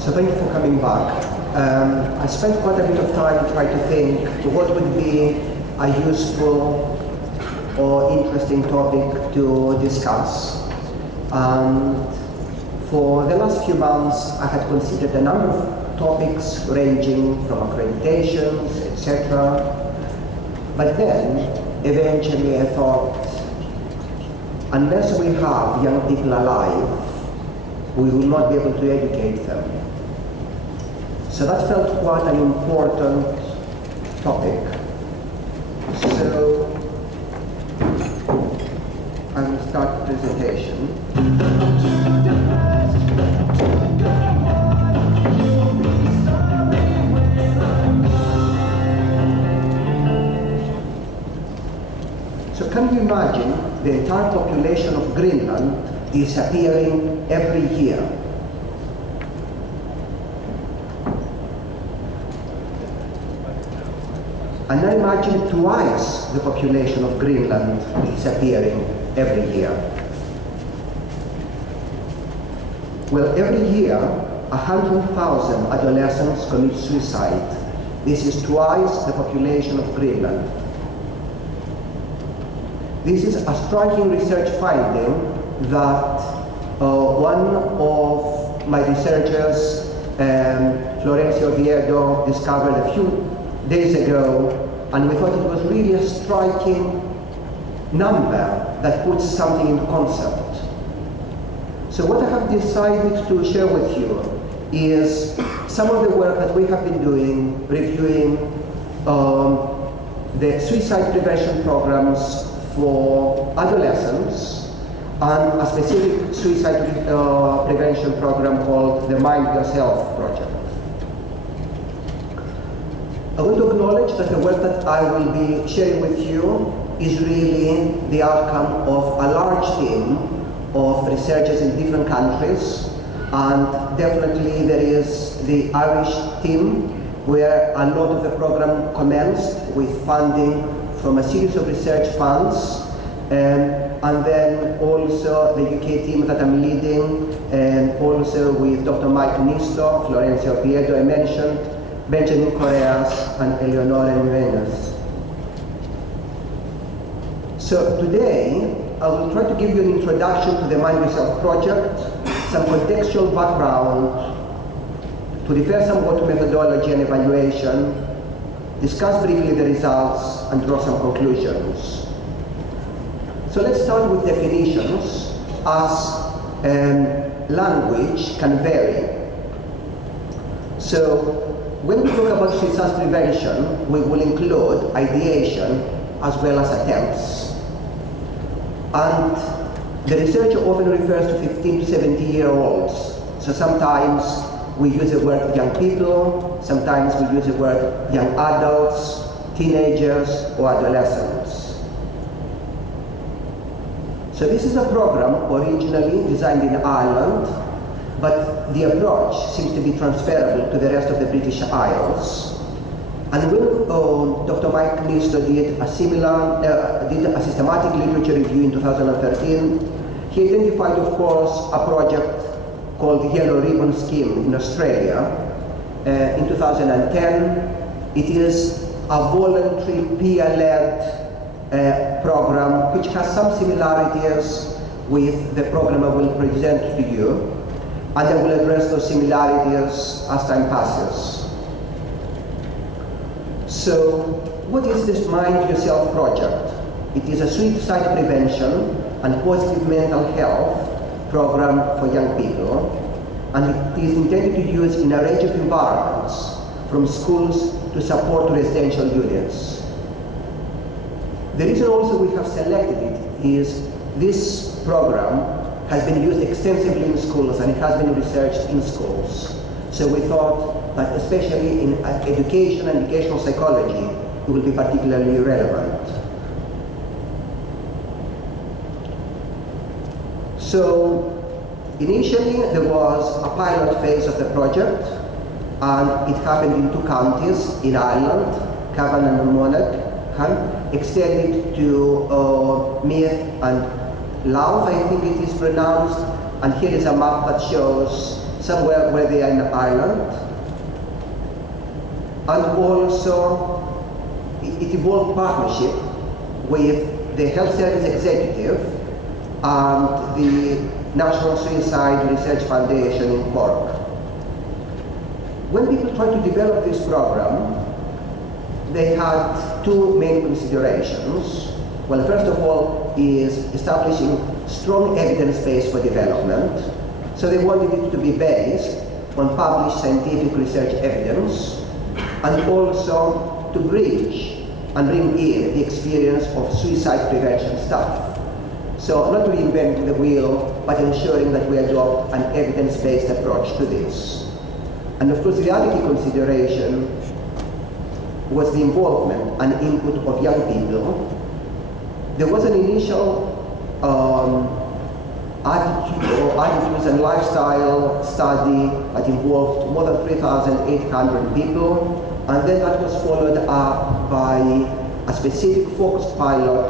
So thank you for coming back. I spent quite a bit of time trying to think what would be a useful or interesting topic to discuss. For the last few months, I had considered a number of topics ranging from accreditations, etc. But then, eventually I thought, unless we have young people alive, we will not be able to educate them. So that felt quite an important topic. So I will start the presentation. So can you imagine the entire population of Greenland disappearing every year? And now imagine twice the population of Greenland disappearing every year. Well, every year, 100,000 adolescents commit suicide. This is twice the population of Greenland. This is a striking research finding that one of my researchers, Florencio Oviedo, discovered a few days ago, and we thought it was really a striking number that puts something into concept. So what I have decided to share with you is some of the work that we have been doing, reviewing the suicide prevention programs for adolescents and a specific suicide prevention program called the Mind Yourself Project. I want to acknowledge that the work that I will be sharing with you is really the outcome of a large team of researchers in different countries, and definitely there is the Irish team where a lot of the program commenced with funding from a series of research funds, and then also the UK team that I'm leading, and also with Dr. Mike Nisto, Florencio Oviedo I mentioned, Benjamin Correas, and Eleonora Nuenas. So today, I will try to give you an introduction to the Mind Yourself project, some contextual background, to refer somewhat to methodology and evaluation, discuss briefly the results, and draw some conclusions. So let's start with definitions, as language can vary. So when we talk about suicide prevention, we will include ideation as well as attempts. And the research often refers to 15 to 17-year-olds. So sometimes we use the word young people, sometimes we use the word young adults, teenagers, or adolescents. So this is a program originally designed in Ireland, but the approach seems to be transferable to the rest of the British Isles. And when Dr. Mike Nisto did a systematic literature review in 2013, he identified, of course, a project called the Yellow Ribbon Scheme in Australia. In 2010, it is a voluntary peer-led program which has some similarities with the program I will present to you, and I will address those similarities as time passes. So, what is this Mind Yourself project? It is a suicide prevention and positive mental health program for young people, and it is intended to use in a range of environments, from schools to support residential units. The reason also we have selected it is this program has been used extensively in schools, and it has been researched in schools. So we thought that especially in education and educational psychology, it will be particularly relevant. So initially there was a pilot phase of the project, and it happened in 2 counties in Ireland, Cavan and Monaghan, extended to Meath and Louth, I think it is pronounced, and here is a map that shows somewhere where they are in Ireland. And also, it involved partnership with the Health Service Executive and the National Suicide Research Foundation in Cork. When people tried to develop this program, they had two main considerations. Well, first of all is establishing strong evidence base for development. So they wanted it to be based on published scientific research evidence, and also to bridge and bring in the experience of suicide prevention staff. So not reinventing the wheel, but ensuring that we adopt an evidence-based approach to this. And of course, the other key consideration was the involvement and input of young people. There was an initial attitudes and lifestyle study that involved more than 3,800 people, and then that was followed up by a specific focused pilot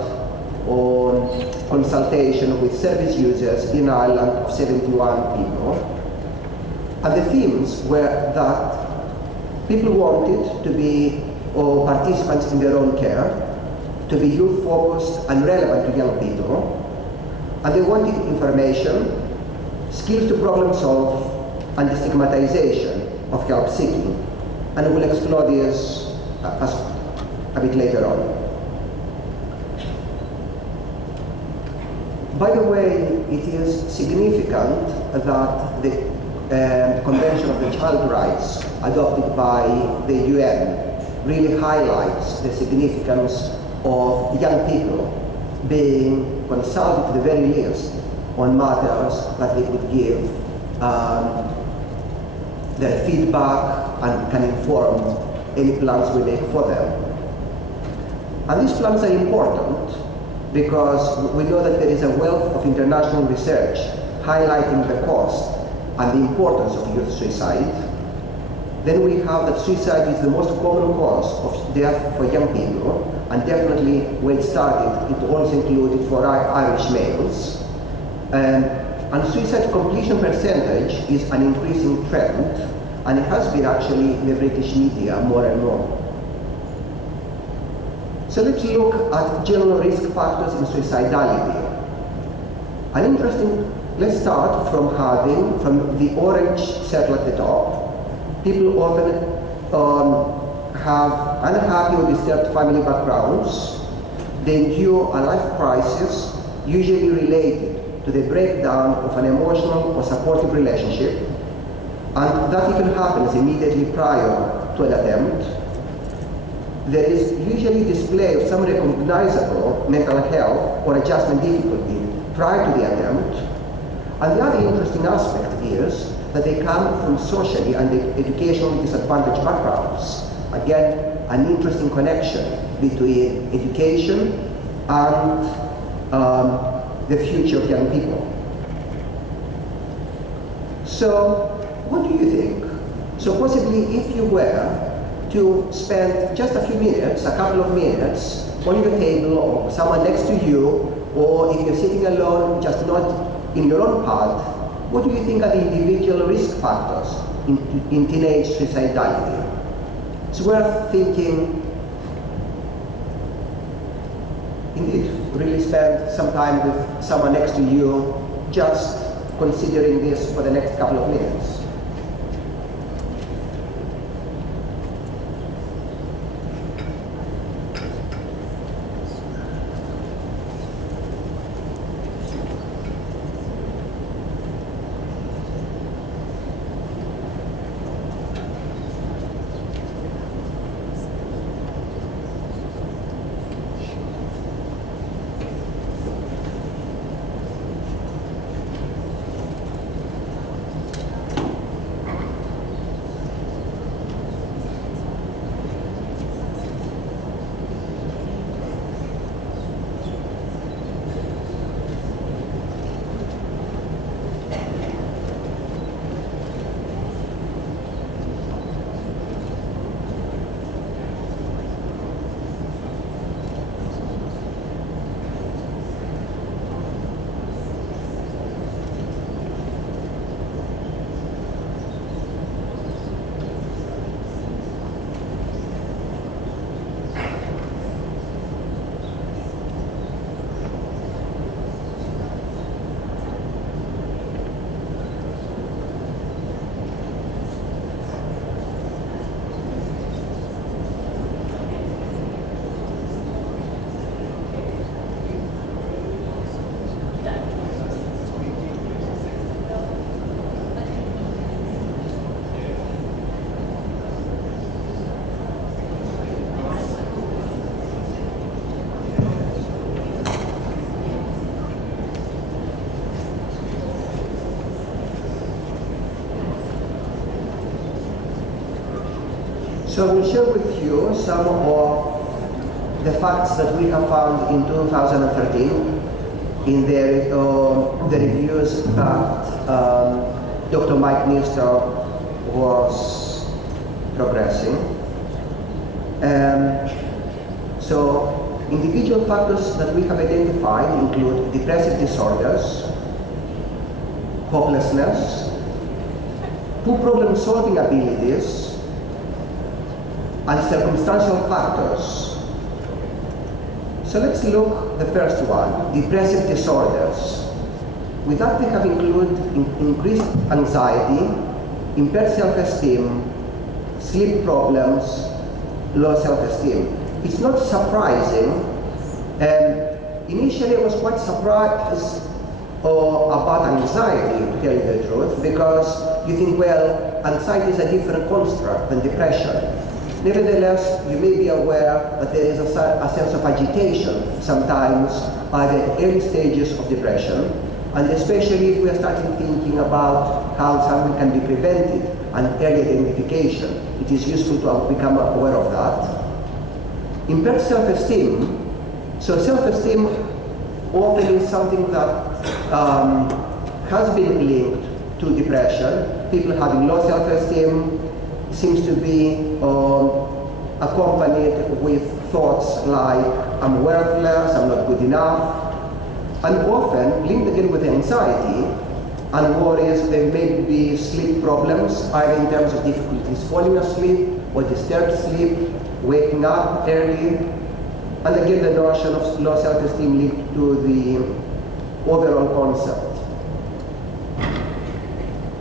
on consultation with service users in Ireland of 71 people. And the themes were that people wanted to be, or participants in their own care, to be youth-focused and relevant to young people, and they wanted information, skills to problem solve, and destigmatization of help seeking. And we'll explore this a bit later on. By the way, it is significant that the Convention of the Child Rights adopted by the UN really highlights the significance of young people being consulted at the very least on matters that they could give their feedback and can inform any plans we make for them. And these plans are important because we know that there is a wealth of international research highlighting the cost and the importance of youth suicide. Then we have that suicide is the most common cause of death for young people, and definitely when it started, it also included for Irish males. And suicide completion percentage is an increasing trend, and it has been actually in the British media more and more. So let's look at general risk factors in suicidality. Let's start from the orange circle at the top. People often have unhappy or disturbed family backgrounds. They endure a life crisis, usually related to the breakdown of an emotional or supportive relationship, and that even happens immediately prior to an attempt. There is usually display of some recognizable mental health or adjustment difficulty prior to the attempt. And the other interesting aspect is that they come from socially and educationally disadvantaged backgrounds. Again, an interesting connection between education and the future of young people. So, what do you think? So possibly if you were to spend just a few minutes, a couple of minutes, on your table or someone next to you, or if you're sitting alone, just not in your own path, what do you think are the individual risk factors in teenage suicidality? It's worth thinking, indeed, really spend some time with someone next to you, just considering this for the next couple of minutes. So I will share with you some of the facts that we have found in 2013 in the reviews that Dr. Mike Nister was progressing. So individual factors that we have identified include depressive disorders, hopelessness, poor problem-solving abilities, and circumstantial factors. So let's look at the first one, depressive disorders. With that we have included increased anxiety, impaired self-esteem, sleep problems, low self-esteem. It's not surprising. Initially I was quite surprised about anxiety, to tell you the truth, because you think, well, anxiety is a different construct than depression. Nevertheless, you may be aware that there is a sense of agitation sometimes at early stages of depression, and especially if we are starting thinking about how something can be prevented and early identification. It is useful to become aware of that. Impaired self-esteem. So self-esteem often is something that has been linked to depression. People having low self-esteem seems to be accompanied with thoughts like, I'm worthless, I'm not good enough, and often linked again with anxiety and worries. There may be sleep problems, either in terms of difficulties falling asleep or disturbed sleep, waking up early, and again the notion of low self-esteem linked to the overall concept.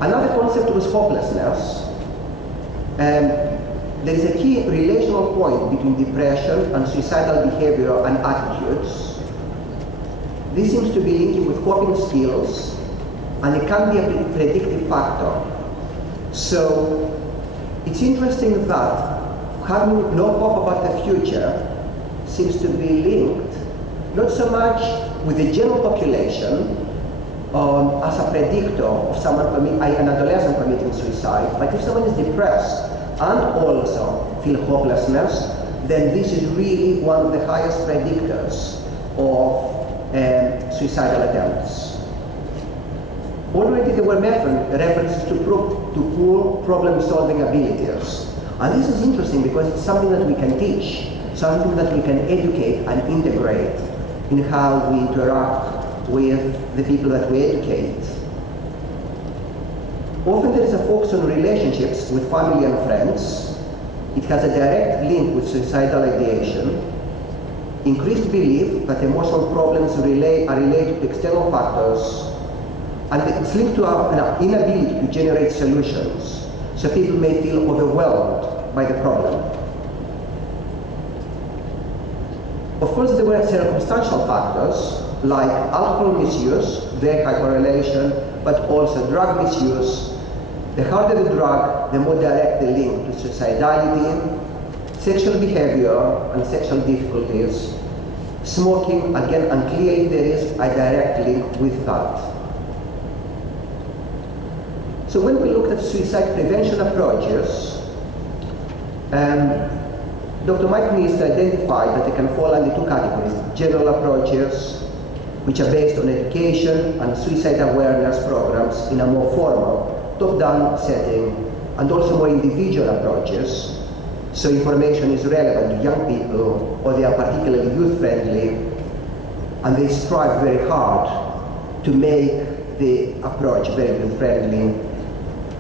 Another concept was hopelessness. There is a key relational point between depression and suicidal behavior and attitudes. This seems to be linked with coping skills, and it can be a predictive factor. So it's interesting that having no hope about the future seems to be linked not so much with the general population as a predictor of someone an adolescent committing suicide, but if someone is depressed and also feel hopelessness, then this is really one of the highest predictors of suicidal attempts. Already there were references to poor problem-solving abilities. And this is interesting because it's something that we can teach, something that we can educate and integrate in how we interact with the people that we educate. Often there is a focus on relationships with family and friends. It has a direct link with suicidal ideation. Increased belief that emotional problems are related to external factors, and it's linked to an inability to generate solutions. So people may feel overwhelmed by the problem. Of course, there were circumstantial factors like alcohol misuse, very high correlation, but also drug misuse. The harder the drug, the more direct the link to suicidality, sexual behavior and sexual difficulties. Smoking, again, unclear if there is a direct link with that. So when we looked at suicide prevention approaches, Dr. Mike Nister identified that they can fall under two categories: general approaches, which are based on education and suicide awareness programs in a more formal, top-down setting, and also more individual approaches. So information is relevant to young people, or they are particularly youth-friendly, and they strive very hard to make the approach very youth-friendly.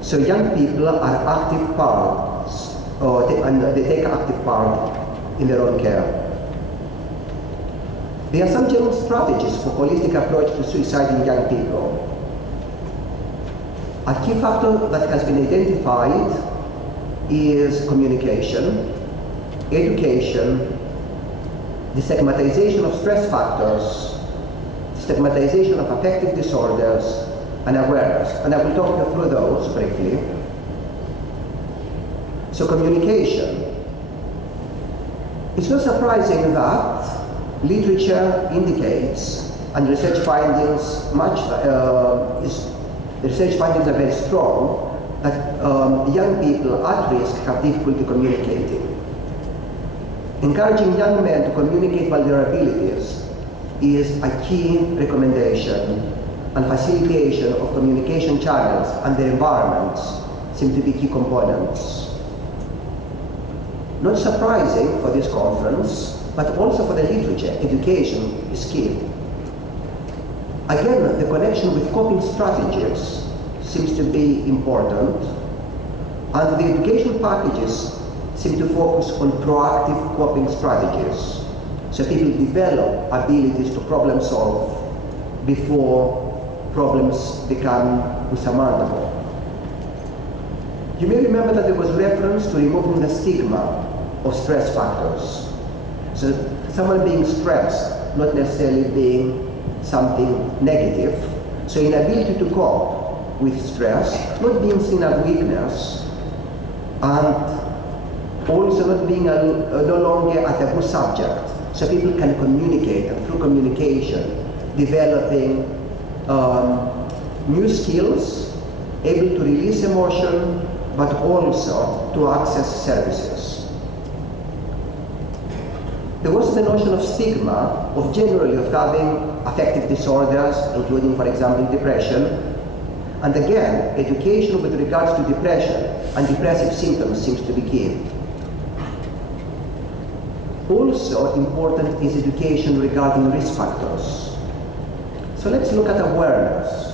So young people are active parts, and they take active part in their own care. There are some general strategies for holistic approach to suicide in young people. A key factor that has been identified is communication, education, the stigmatization of stress factors, the stigmatization of affective disorders, and awareness. And I will talk you through those briefly. So communication. It's not surprising that literature indicates, and research findings are very strong, that young people at risk have difficulty communicating. Encouraging young men to communicate vulnerabilities is a key recommendation, and facilitation of communication channels and their environments seem to be key components. Not surprising for this conference, but also for the literature, education is key. Again, the connection with coping strategies seems to be important, and the education packages seem to focus on proactive coping strategies, so people develop abilities to problem solve before problems become insurmountable. You may remember that there was reference to removing the stigma of stress factors. So someone being stressed, not necessarily being something negative. So inability to cope with stress, not being seen as weakness, and also not being no longer a taboo subject. So people can communicate, and through communication, developing new skills, able to release emotion, but also to access services. There was the notion of stigma, of generally of having affective disorders, including, for example, depression. And again, education with regards to depression and depressive symptoms seems to be key. Also important is education regarding risk factors. So let's look at awareness.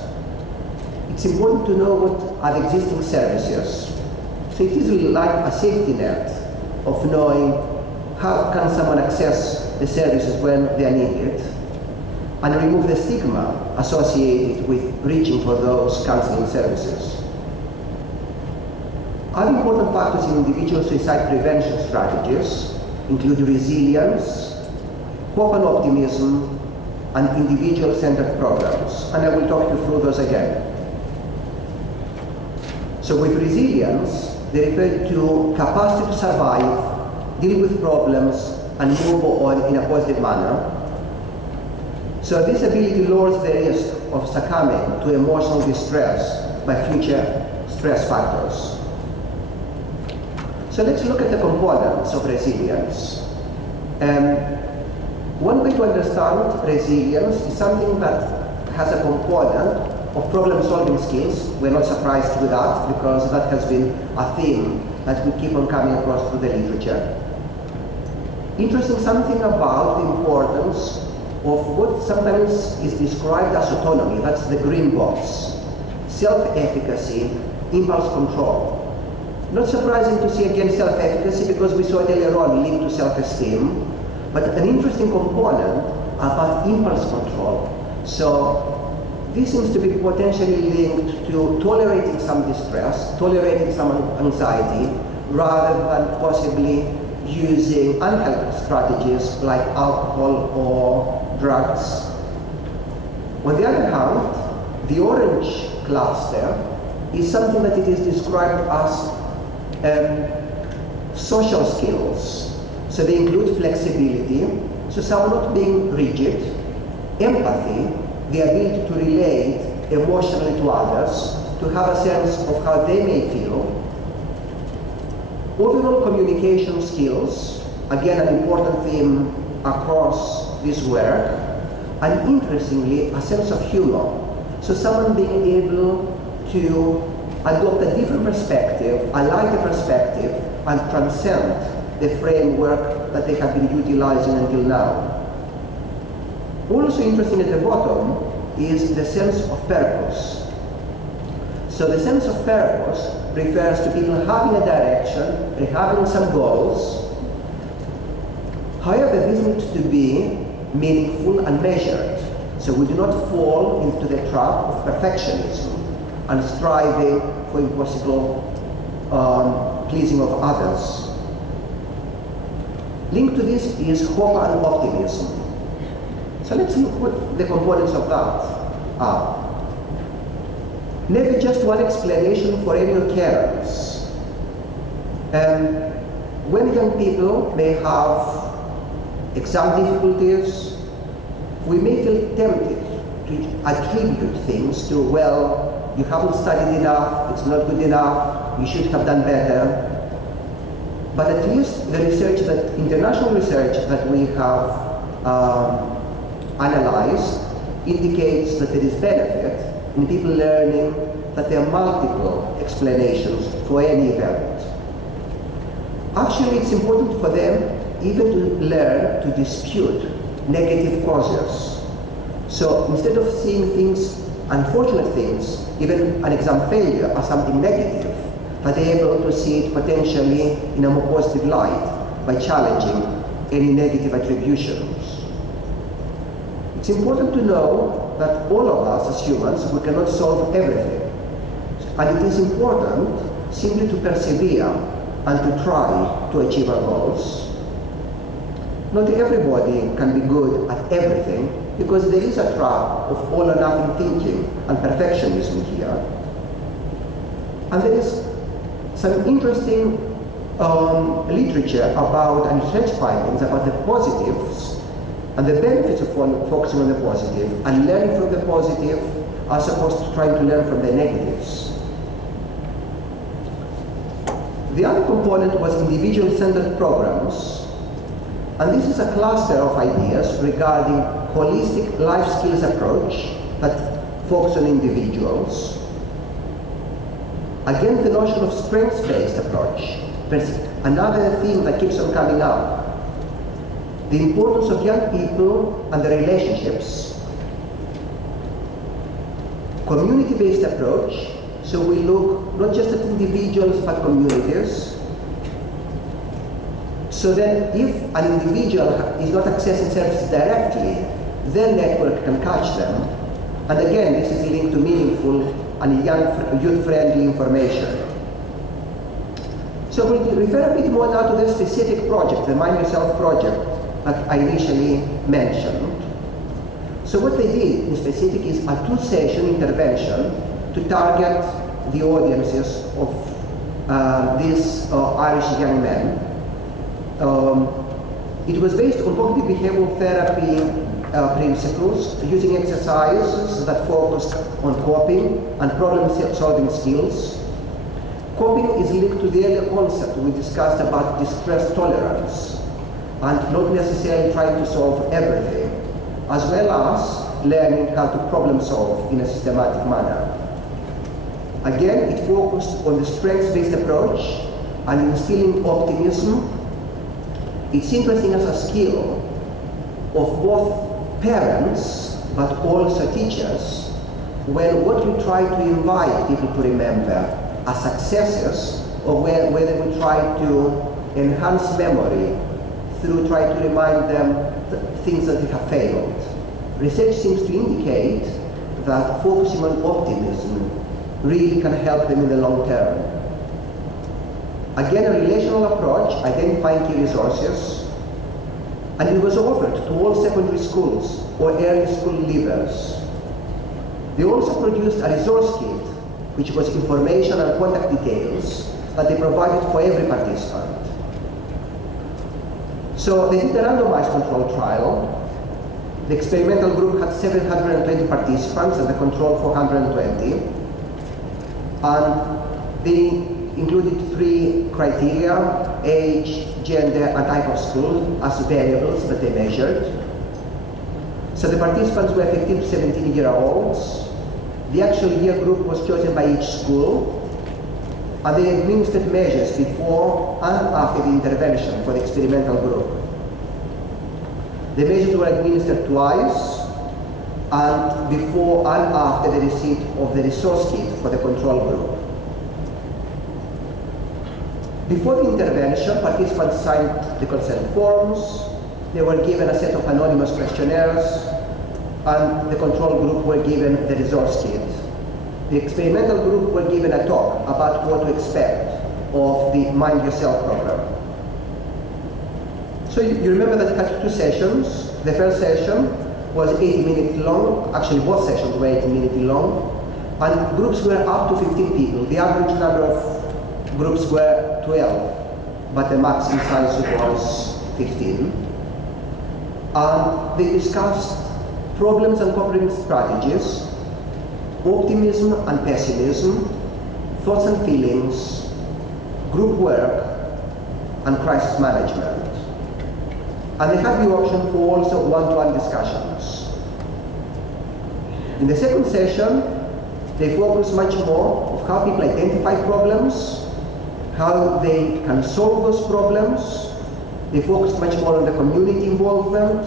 It's important to know what are the existing services. So it is like a safety net of knowing how can someone access the services when they are needed, and remove the stigma associated with reaching for those counseling services. Other important factors in individual suicide prevention strategies include resilience, hope and optimism, and individual-centered programs. And I will talk you through those again. So with resilience, they refer to capacity to survive, deal with problems, and move on in a positive manner. So this ability lowers the risk of succumbing to emotional distress by future stress factors. So let's look at the components of resilience. One way to understand resilience is something that has a component of problem-solving skills. We're not surprised with that, because that has been a theme that we keep on coming across through the literature. Interesting something about the importance of what sometimes is described as autonomy, that's the green box, self-efficacy, impulse control. Not surprising to see again self-efficacy, because we saw it earlier on linked to self-esteem, but an interesting component about impulse control. So this seems to be potentially linked to tolerating some distress, tolerating some anxiety, rather than possibly using unhealthy strategies like alcohol or drugs. On the other hand, the orange cluster is something that it is described as social skills. So they include flexibility, so someone not being rigid, empathy, the ability to relate emotionally to others, to have a sense of how they may feel. Overall communication skills, again an important theme across this work, and interestingly, a sense of humor. So someone being able to adopt a different perspective, a lighter perspective, and transcend the framework that they have been utilizing until now. Also interesting at the bottom is the sense of purpose. So the sense of purpose refers to people having a direction, having some goals. However, this needs to be meaningful and measured. So we do not fall into the trap of perfectionism and striving for impossible pleasing of others. Linked to this is hope and optimism. So let's look what the components of that are. Never just one explanation for any occurrence. When young people may have exam difficulties, we may feel tempted to attribute things to, well, you haven't studied enough, it's not good enough, you should have done better. But at least the research, that international research that we have analyzed, indicates that there is benefit in people learning that there are multiple explanations for any event. Actually, it's important for them even to learn to dispute negative causes. So instead of seeing things, unfortunate things, even an exam failure as something negative, are they able to see it potentially in a more positive light by challenging any negative attributions. It's important to know that all of us as humans, we cannot solve everything. And it is important simply to persevere and to try to achieve our goals. Not everybody can be good at everything, because there is a trap of all or nothing thinking and perfectionism here. And there is some interesting literature about and research findings about the positives and the benefits of focusing on the positive and learning from the positive as opposed to trying to learn from the negatives. The other component was individual-centered programs, and this is a cluster of ideas regarding holistic life skills approach that focus on individuals. Again, the notion of strengths-based approach, another theme that keeps on coming up. The importance of young people and their relationships. Community-based approach, so we look not just at individuals but communities. So then if an individual is not accessing services directly, their network can catch them. And again, this is linked to meaningful and youth-friendly information. So we'll refer a bit more now to the specific project, the Mind Yourself project that I initially mentioned. So what they did in specific is a 2-session intervention to target the audiences of these Irish young men. It was based on cognitive behavioral therapy principles, using exercises that focused on coping and problem-solving skills. Coping is linked to the earlier concept we discussed about distress tolerance and not necessarily trying to solve everything, as well as learning how to problem solve in a systematic manner. Again, it focused on the strengths-based approach and instilling optimism. It's interesting as a skill of both parents but also teachers, when what we try to invite people to remember as successes, or where they will try to enhance memory through trying to remind them things that they have failed. Research seems to indicate that focusing on optimism really can help them in the long term. Again, a relational approach, identifying key resources, and it was offered to all secondary schools or early school leavers. They also produced a resource kit, which was information and contact details that they provided for every participant. So they did a randomized control trial. The experimental group had 720 participants and the control 420. And they included 3 criteria: age, gender, and type of school as variables that they measured. So the participants were 15 to 17-year-olds. The actual year group was chosen by each school, and they administered measures before and after the intervention for the experimental group. The measures were administered twice, and before and after the receipt of the resource kit for the control group. Before the intervention, participants signed the consent forms. They were given a set of anonymous questionnaires, and the control group were given the resource kit. The experimental group were given a talk about what to expect of the Mind Yourself program. So you remember that it had 2 sessions. The first session was 80 minutes long. Actually, both sessions were 80 minutes long. And groups were up to 15 people. The average number of groups were 12, but the maximum size was 15. They discussed problems and coping strategies. optimism and pessimism, thoughts and feelings, group work, and crisis management. And they had the option for also one-to-one discussions. In the second session, they focused much more on how people identify problems, how they can solve those problems. They focused much more on the community involvement.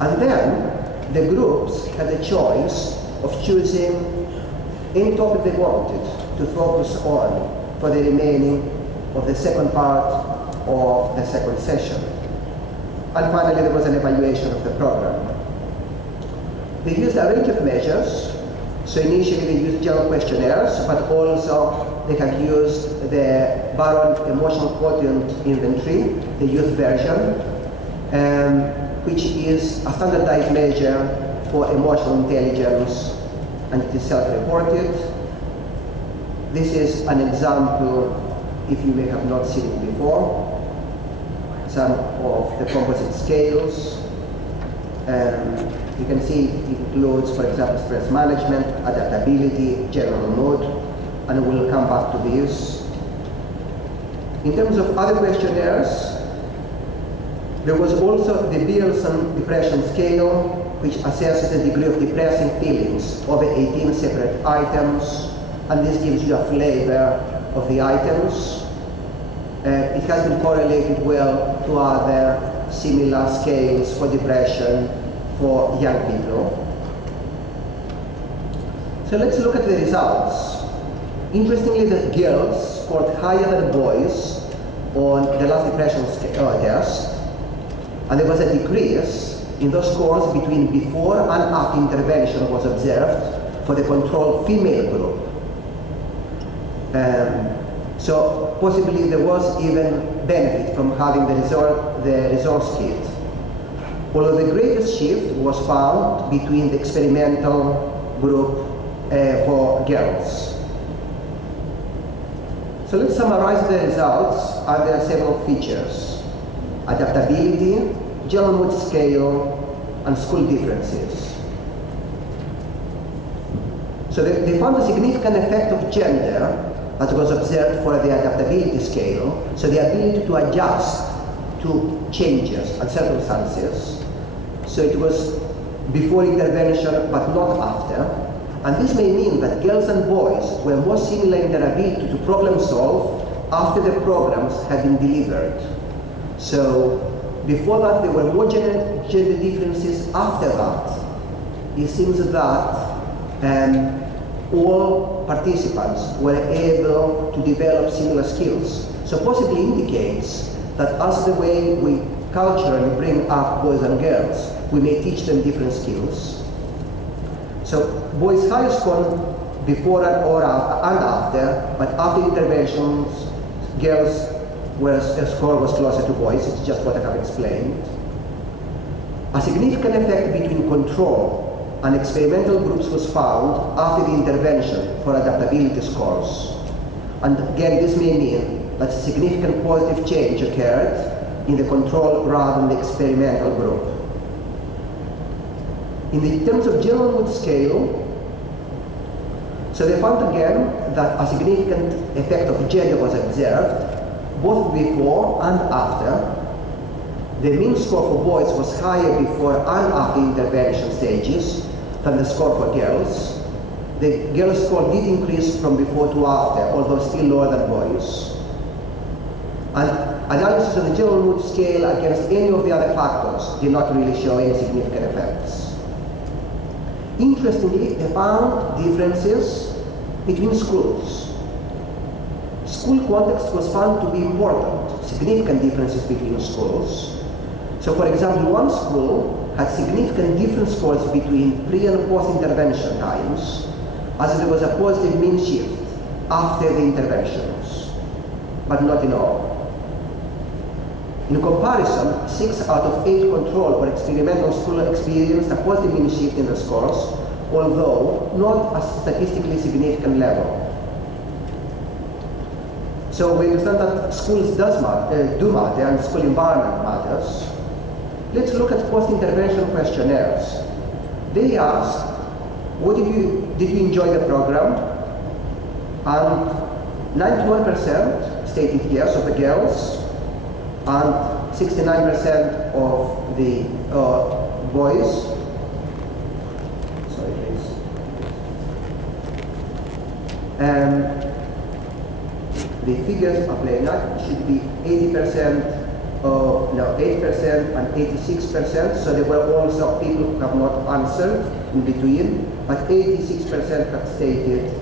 And then the groups had the choice of choosing any topic they wanted to focus on for the remaining of the second part of the second session. And finally, there was an evaluation of the program. They used a range of measures. So initially they used general questionnaires, but also they have used the Barron Emotional Quotient Inventory, the youth version, which is a standardized measure for emotional intelligence, and it is self-reported. This is an example, if you may have not seen it before, some of the composite scales. You can see it includes, for example, stress management, adaptability, general mood, and we'll come back to this. In terms of other questionnaires, there was also the Bielson Depression Scale, which assesses the degree of depressing feelings over 18 separate items, and this gives you a flavor of the items. It has been correlated well to other similar scales for depression for young people. So let's look at the results. Interestingly, the girls scored higher than boys on the last depression test, and there was a decrease in those scores between before and after intervention was observed for the control female group. So possibly there was even benefit from having the resource kit. Although the greatest shift was found between the experimental group for girls. So let's summarize the results, and there are several features: adaptability, general mood scale, and school differences. So they found a significant effect of gender that was observed for the adaptability scale, so the ability to adjust to changes and circumstances. So it was before intervention, but not after. And this may mean that girls and boys were more similar in their ability to problem solve after the programs had been delivered. So before that, there were more gender differences. After that, it seems that all participants were able to develop similar skills. So possibly indicates that as the way we culturally bring up boys and girls, we may teach them different skills. So boys higher score before and after, but after interventions, girls their score was closer to boys. It's just what I have explained. A significant effect between control and experimental groups was found after the intervention for adaptability scores. And again, this may mean that a significant positive change occurred in the control rather than the experimental group. In terms of general mood scale, so they found again that a significant effect of gender was observed, both before and after. The mean score for boys was higher before and after intervention stages than the score for girls. The girls' score did increase from before to after, although still lower than boys. And analysis of the general mood scale against any of the other factors did not really show any significant effects. Interestingly, they found differences between schools. School context was found to be important, significant differences between schools. So for example, one school had significant different scores between pre and post-intervention times, as there was a positive mean shift after the interventions, but not in all. In comparison, 6 out of 8 control or experimental school experienced a positive mean shift in the scores, although not a statistically significant level. So we understand that schools do matter and school environment matters. Let's look at post-intervention questionnaires. They asked, what did you did you enjoy the program? And 91% stated yes of the girls, and 69% of the boys. Sorry, please. The figures are playing out. It should be 80%, 8% and 86%. So there were also people who have not answered in between, but 86% have stated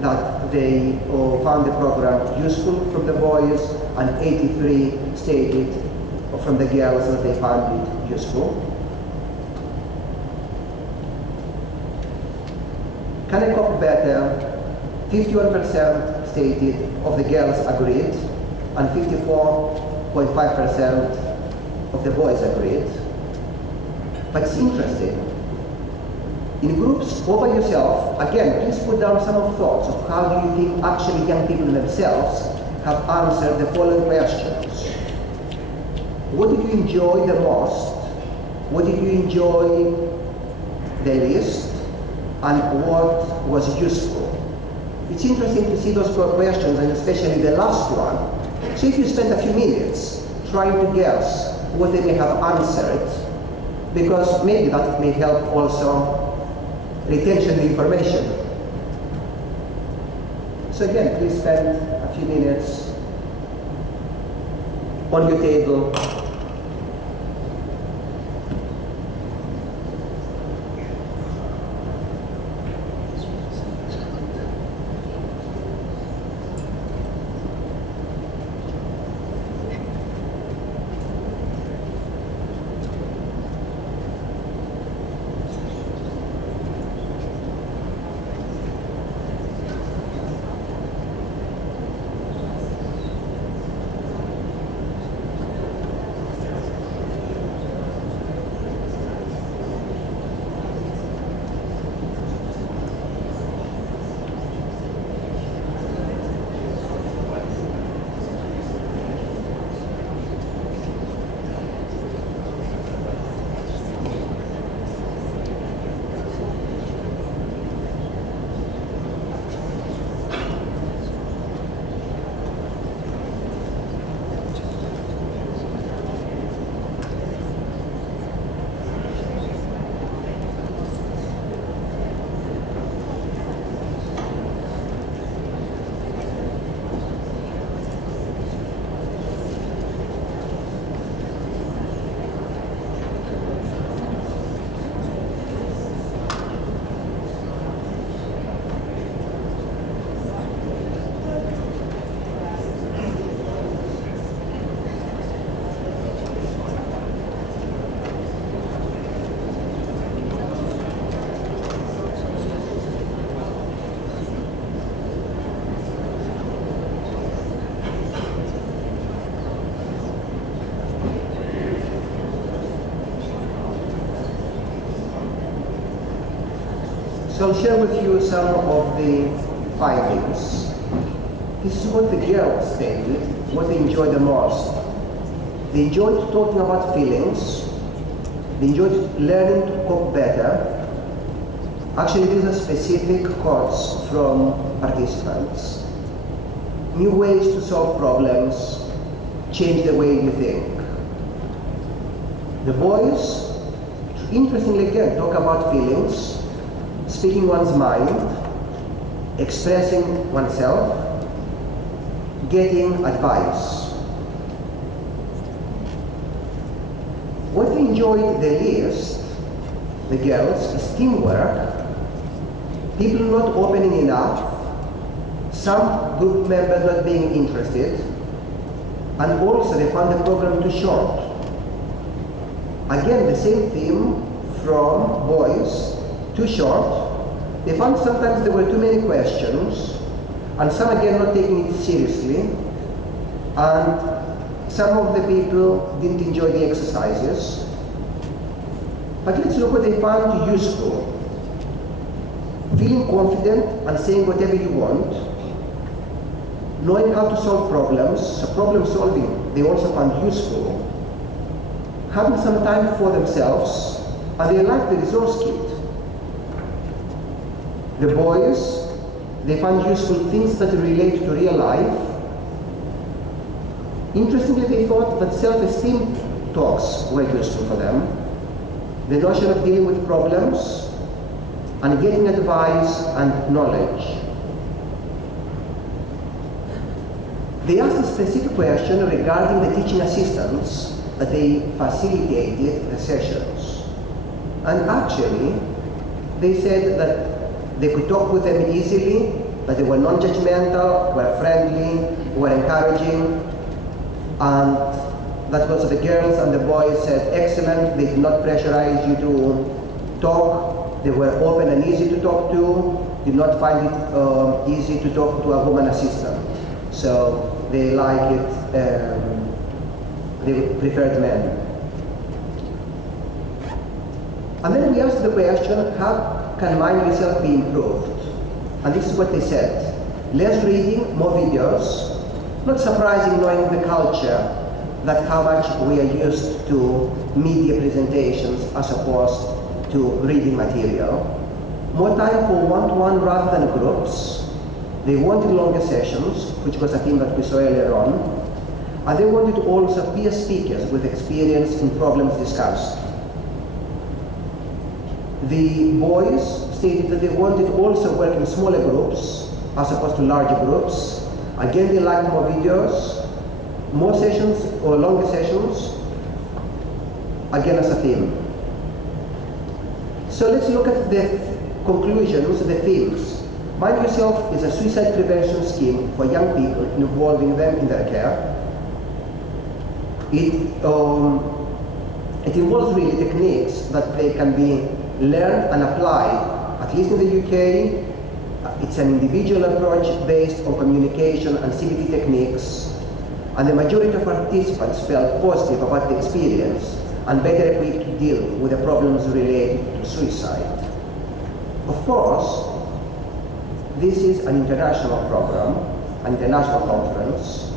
that they found the program useful from the boys, and 83 stated from the girls that they found it useful. Can I cope better? 51% stated of the girls agreed, and 54.5% of the boys agreed. But it's interesting. In groups or by yourself, again, please put down some of thoughts of how do you think actually young people themselves have answered the following questions. What did you enjoy the most? What did you enjoy the least? And what was useful? It's interesting to see those questions, and especially the last one. So if you spend a few minutes trying to guess what they may have answered, because maybe that may help also retention of information. So again, please spend a few minutes on your table. So I'll share with you some of the findings. This is what the girls stated, what they enjoyed the most. They enjoyed talking about feelings. They enjoyed learning to cope better. Actually, these are specific quotes from participants. New ways to solve problems, change the way you think. The boys, interestingly again, talk about feelings, speaking one's mind, expressing oneself, getting advice. What they enjoyed the least, the girls, is teamwork, people not opening enough, some group members not being interested, and also they found the program too short. Again, the same theme from boys, too short. They found sometimes there were too many questions, and some again not taking it seriously, and some of the people didn't enjoy the exercises. But let's look what they found useful. Feeling confident and saying whatever you want, knowing how to solve problems, so problem solving they also found useful, having some time for themselves, and they liked the resource kit. The boys, they find useful things that relate to real life. Interestingly, they thought that self-esteem talks were useful for them. The notion of dealing with problems and getting advice and knowledge. They asked a specific question regarding the teaching assistants that they facilitated the sessions. And actually, they said that they could talk with them easily, that they were non-judgmental, were friendly, were encouraging, and that was the girls and the boys said excellent. They did not pressurize you to talk. They were open and easy to talk to. Did not find it easy to talk to a woman assistant. So they like it, they preferred men. And then we asked the question, how can mind yourself be improved? And this is what they said. Less reading, more videos. Not surprising knowing the culture, that how much we are used to media presentations as opposed to reading material. More time for one-to-one rather than groups. They wanted longer sessions, which was a theme that we saw earlier on. And they wanted also peer speakers with experience in problems discussed. The boys stated that they wanted also work in smaller groups as opposed to larger groups. Again, they liked more videos, more sessions or longer sessions, again as a theme. So let's look at the conclusions, the themes. Mind Yourself is a suicide prevention scheme for young people involving them in their care. It involves really techniques that they can be learned and applied, at least in the UK. It's an individual approach based on communication and CBT techniques, and the majority of participants felt positive about the experience and better equipped to deal with the problems related to suicide. Of course, this is an international program, an international conference,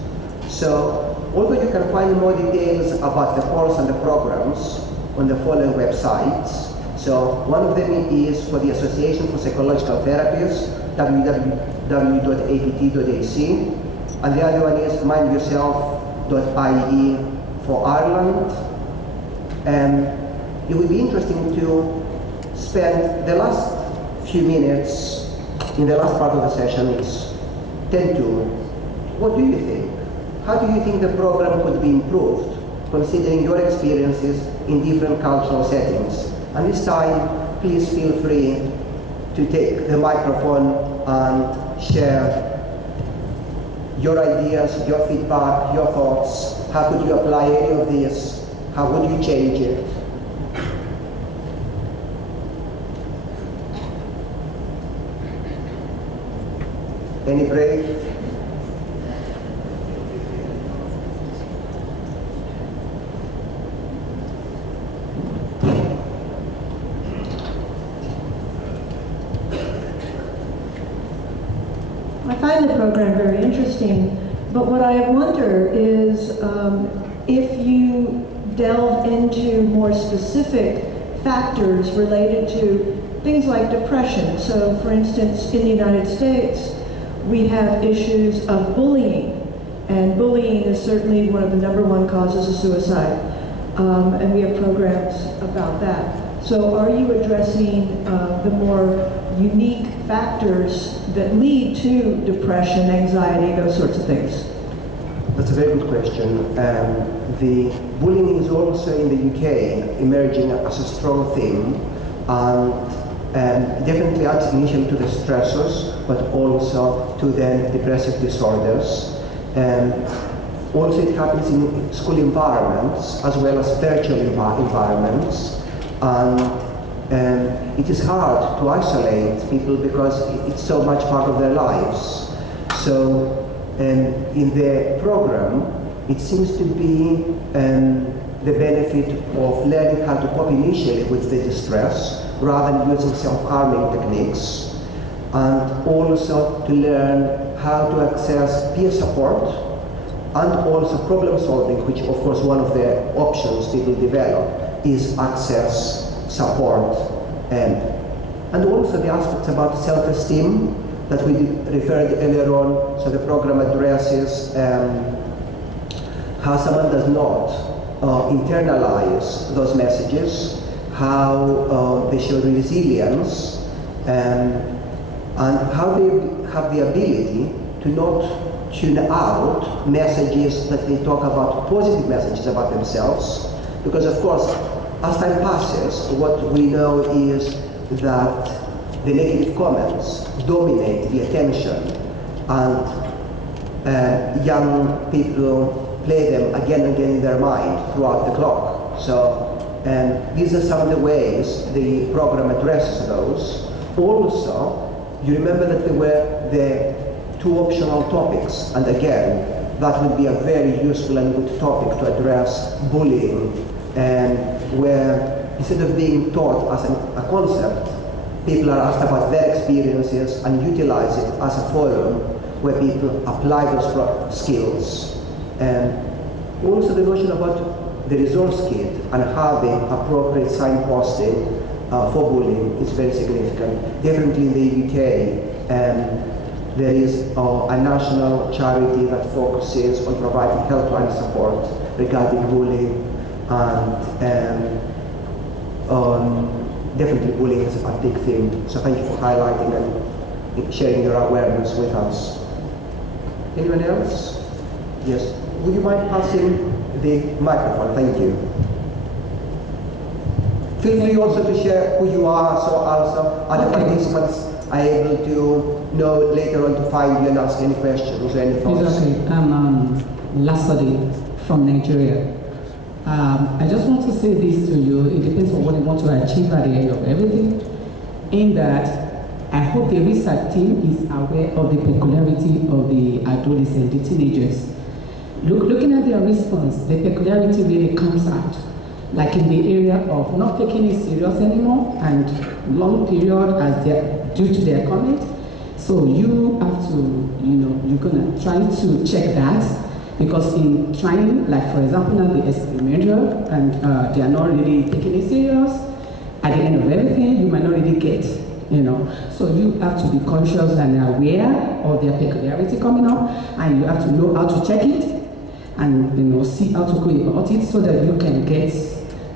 so although you can find more details about the course and the programs on the following websites. So one of them is for the Association for Psychological Therapies, www.apt.ac, and the other one is mindyourself.ie for Ireland. And it would be interesting to spend the last few minutes in the last part of the session is 10 to, what do you think? How do you think the program could be improved, considering your experiences in different cultural settings? And this time, please feel free to take the microphone and share your ideas, your feedback, your thoughts. How could you apply any of this? How would you change it? Any brave? I find the program very interesting, but what I wonder is if you delve into more specific factors related to things like depression. So for instance, in the United States, we have issues of bullying, and bullying is certainly one of the #1 causes of suicide, and we have programs about that. So are you addressing the more unique factors that lead to depression, anxiety, those sorts of things? That's a very good question. The bullying is also in the UK emerging as a strong theme, and definitely adds initially to the stressors, but also to the depressive disorders. Also it happens in school environments as well as virtual environments. And it is hard to isolate people because it's so much part of their lives. So in the program, it seems to be the benefit of learning how to cope initially with the distress rather than using self-harming techniques, and also to learn how to access peer support and also problem solving, which of course one of the options people develop is access support and also the aspects about self-esteem that we referred earlier on. So the program addresses how someone does not internalize those messages, how they show resilience, and how they have the ability to not tune out messages that they talk about, positive messages about themselves. Because of course, as time passes, what we know is that the negative comments dominate the attention, and young people play them again and again in their mind throughout the clock. So these are some of the ways the program addresses those. Also, you remember that there were the 2 optional topics, and again, that would be a very useful and good topic to address bullying, and where instead of being taught as a concept, people are asked about their experiences and utilize it as a forum where people apply those skills. And also the notion about the resource kit and having appropriate signposting for bullying is very significant. Definitely in the UK, there is a national charity that focuses on providing helpline support regarding bullying, and definitely bullying is a big thing. So thank you for highlighting and sharing your awareness with us. Anyone else? Yes. Would you mind passing the microphone? Thank you. Feel free also to share who you are, so also other participants are able to know later on to find you and ask any questions or any thoughts. Exactly. I'm Lasadi from Nigeria. I just want to say this to you. It depends on what you want to achieve at the end of everything. In that, I hope the research team is aware of the peculiarity of the adolescents, the teenagers. Looking at their response, the peculiarity really comes out, like in the area of not taking it serious anymore and long period as due to their comment. So you have to, you're gonna try to check that, because in trying, like for example now the experimental, and they are not really taking it serious, at the end of everything, you might not really get, So you have to be conscious and aware of their peculiarity coming up, and you have to know how to check it, and see how to go about it so that you can get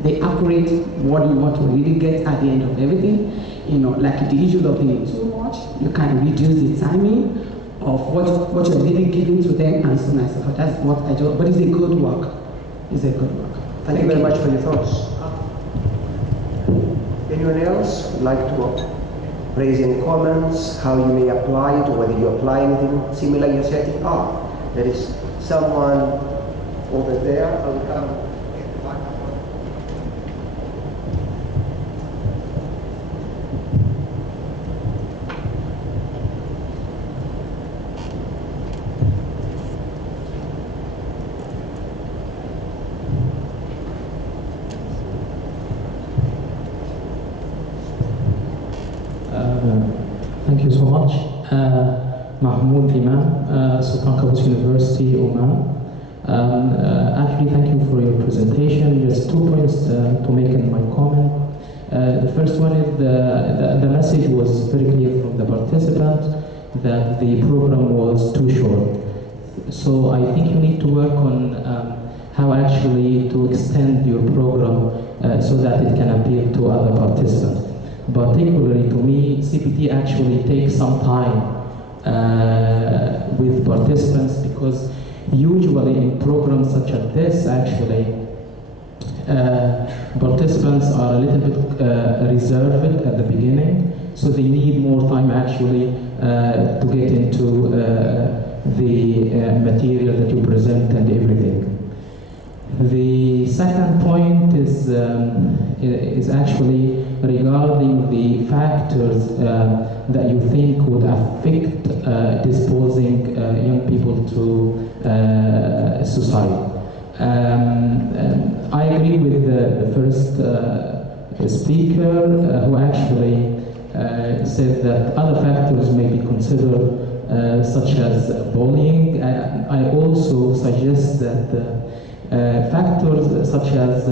the accurate what you want to really get at the end of everything. Like the issue of the too much, you can reduce the timing of what you're really giving to them and so on and so forth. That's what I do. But it's a good work. It's a good work. Thank you very much for your thoughts. Anyone else would like to raise any comments, how you may apply it, or whether you apply anything similar in your setting? There is someone over there. I will come get the microphone. Thank you so much. Mahmoud Imam, Sultan Qaboos University, Oman. Actually, thank you for your presentation. Just 2 points to make in my comment. The first one is the message was very clear from the participant that the program was too short. So I think you need to work on how actually to extend your program so that it can appeal to other participants. Particularly to me, CPT actually takes some time with participants, because usually in programs such as this, actually, participants are a little bit reserved at the beginning, so they need more time actually to get into the material that you present and everything. The second point is actually regarding the factors that you think would affect disposing young people to suicide. I agree with the first speaker who actually said that other factors may be considered, such as bullying. I also suggest that factors such as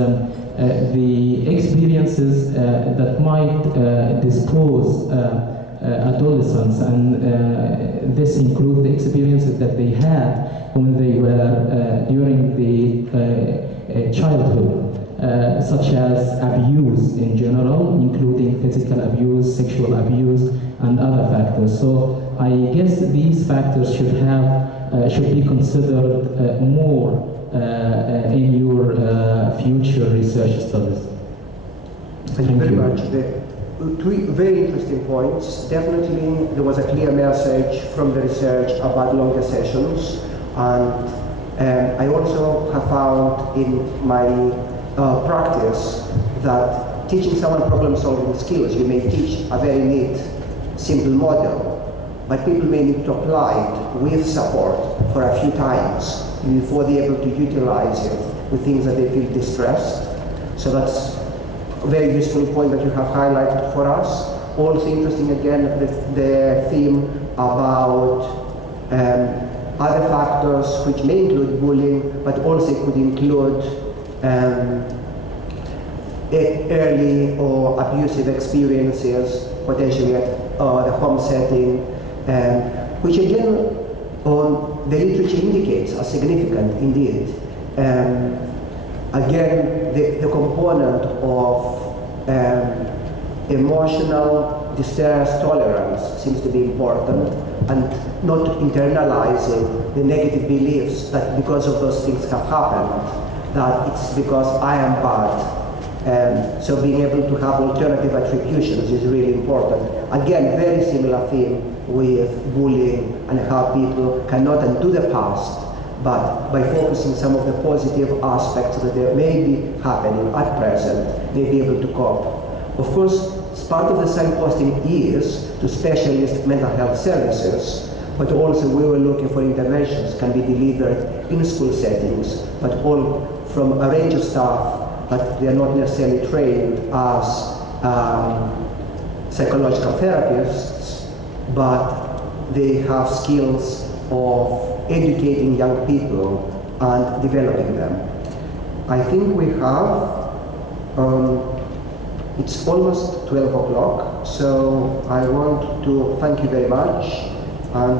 the experiences that might dispose adolescents, and this includes the experiences that they had when they were during the childhood, such as abuse in general, including physical abuse, sexual abuse, and other factors. So I guess these factors should be considered more in your future research studies. Thank you very much. Two very interesting points. Definitely there was a clear message from the research about longer sessions, and I also have found in my practice that teaching someone problem-solving skills, you may teach a very neat, simple model, but people may need to apply it with support for a few times before they're able to utilize it with things that they feel distressed. So that's a very useful point that you have highlighted for us. Also interesting again, the theme about other factors which may include bullying, but also could include early or abusive experiences, potentially at the home setting, which again, the literature indicates are significant indeed. Again, the component of emotional distress tolerance seems to be important, and not internalizing the negative beliefs that because of those things have happened, that it's because I am bad. So being able to have alternative attributions is really important. Again, very similar theme with bullying and how people cannot undo the past, but by focusing some of the positive aspects that there may be happening at present, may be able to cope. Of course, part of the signposting is to specialist mental health services, but also we were looking for interventions can be delivered in school settings, but all from a range of staff, but they are not necessarily trained as psychological therapists, but they have skills of educating young people and developing them. I think we have, it's almost 12 o'clock, so I want to thank you very much. And